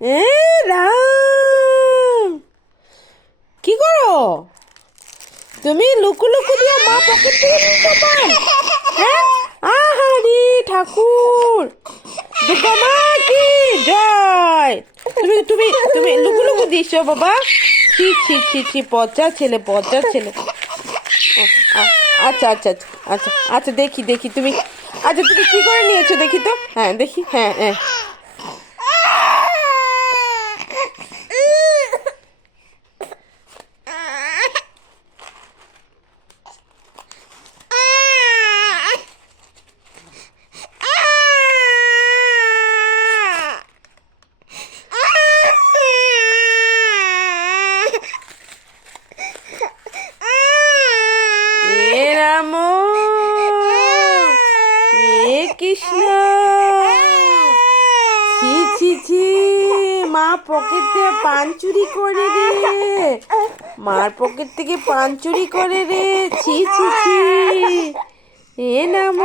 এ রাম, কি করো তুমি? লুকু লুকু দিয়ে মা পকেট থেকে নিতে পান? হ্যাঁ, আহারে ঠাকুর, দুর্গা মা কি জয়। তুমি তুমি তুমি লুকু লুকু দিছো বাবা? ছি ছি ছি ছি, পচা ছেলে, পচা ছেলে। ও, আচ্ছা আচ্ছা আচ্ছা আচ্ছা আচ্ছা, দেখি দেখি তুমি, আচ্ছা তুমি কি করে নিয়েছো দেখি তো, হ্যাঁ দেখি, হ্যাঁ হ্যাঁ। এ রাম, এ কৃষ্ণ, ছি ছি ছি, মা পকেট থেকে পান চুরি করে রে, মার পকেট থেকে পান চুরি করে রে, ছি ছি ছি। এ নাম,